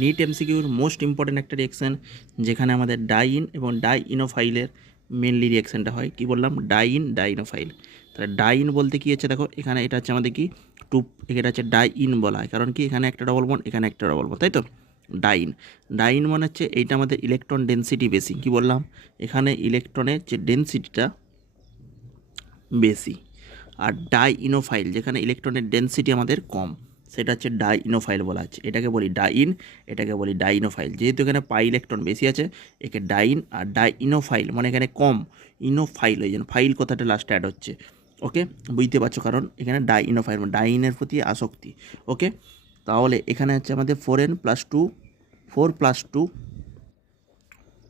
NEET এমসিকিউর most important একটা reaction, যেখানে আমাদের ডাইন এবং ডাইইনোফাইলের মেনলি রিয়েকশানটা হয়। কি বললাম? ডাইন ডাইনোফাইল। তাহলে ডাইন বলতে কী হচ্ছে, দেখো এখানে এটা হচ্ছে আমাদের কি টু, এটা হচ্ছে ডাইন বলা হয়, কারণ কি এখানে একটা ডবল বন্ড, এখানে একটা ডবল বন্ড, তাই তো। ডাইন ডাইন মানে হচ্ছে এইটা আমাদের ইলেকট্রন ডেনসিটি বেশি। কি বললাম? এখানে ইলেকট্রনের যে ডেনসিটিটা বেশি। আর ডাইইনোফাইল, যেখানে ইলেকট্রনের ডেনসিটি আমাদের কম, সেটা হচ্ছে ডাইইনোফাইল বলা হচ্ছে। এটাকে বলি ডাইন, এটাকে বলি ডাইনোফাইল। যেহেতু এখানে পাই ইলেকট্রন বেশি আছে, একে ডাইন। আর ডাইইনোফাইল মানে এখানে কম, ইনোফাইল, ওই জন্য ফাইল কথাটা লাস্টে অ্যাড হচ্ছে। ওকে, বুঝতে পারছো? কারণ এখানে ডাইইনোফাইল মানে ডাইনের প্রতি আসক্তি। ওকে, তাহলে এখানে হচ্ছে আমাদের 4n+2 4+2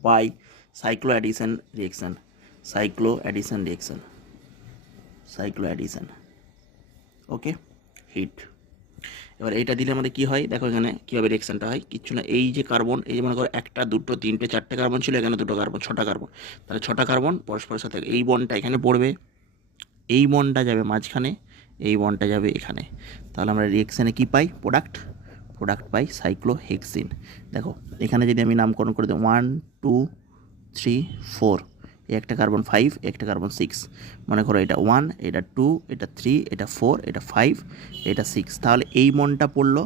pi cycloaddition reaction, cycloaddition reaction, cycloaddition. Okay, heat. এবার এইটা দিলে আমাদের কী হয়, দেখো এখানে কীভাবে রিয়েকশানটা হয়। কিচ্ছু না, এই যে কার্বন, এই যে মনে করো একটা দুটো তিনটে চারটে কার্বন ছিল, এখানে দুটো কার্বন, ছটা কার্বন। তাহলে ছটা কার্বন পরস্পরের সাথে, এই বন্ডটা এখানে পড়বে, এই বন্ডটা যাবে মাঝখানে, এই বন্ডটা যাবে এখানে। তাহলে আমরা রিয়েকশানে কী পাই? প্রোডাক্ট পাই সাইক্লোহেক্সিন। দেখো এখানে যদি আমি নামকরণ করে দিই 1 2 3 4, একটা কার্বন 5, একটা কার্বন 6, মনে করো এটা 1, এটা 2, এটা 3, এটা 4, এটা 5, এটা 6। তাহলে এই বন্ডটা পড়লো,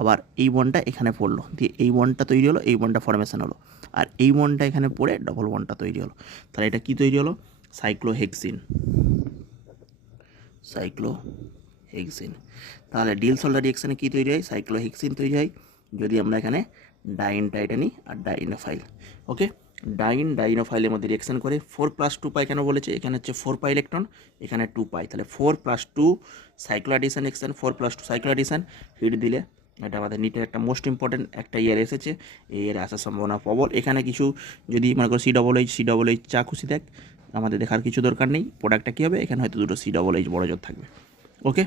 আবার এই বন্ডটা এখানে পড়লো, দিয়ে এই বন্ডটা তৈরি হলো, এই বন্ডটা ফর্মেশন হলো, আর এই বন্ডটা এখানে পড়ে ডবল বন্ডটা তৈরি হলো। তাহলে এটা কি তৈরি হলো? Cyclohexene, cyclohexene. তাহলে ডিল সল্ডার রিয়েকশানে কী তৈরি হয়? সাইক্লোহেক্সিন তৈরি হয়, যদি আমরা এখানে ডাইন টাইটানি আর ডাইনোফাইল। ওকে, ডাইন ডাইনোফাইলের মধ্যে রিয়েকশন করে 4+2 পাই কেন বলেছে? এখানে হচ্ছে 4 পাই ইলেকট্রন, এখানে 2 পাই, তাহলে 4+2 cyclo addition reaction, 4+2 cyclo addition. Heat দিলে এটা আমাদের নিটের একটা মোস্ট ইম্পর্টেন্ট একটা ইয়ার এসেছে, এই ইয়ারে আসার সম্ভাবনা প্রবল। এখানে কিছু যদি মনে করো সি ডবল এইচ চা খুশি দেখ, আমাদের দেখার কিছু দরকার নেই, প্রোডাক্টটা কী হবে, এখানে হয়তো দুটো সি ডবল এইচ বড় জোর থাকবে। ওকে।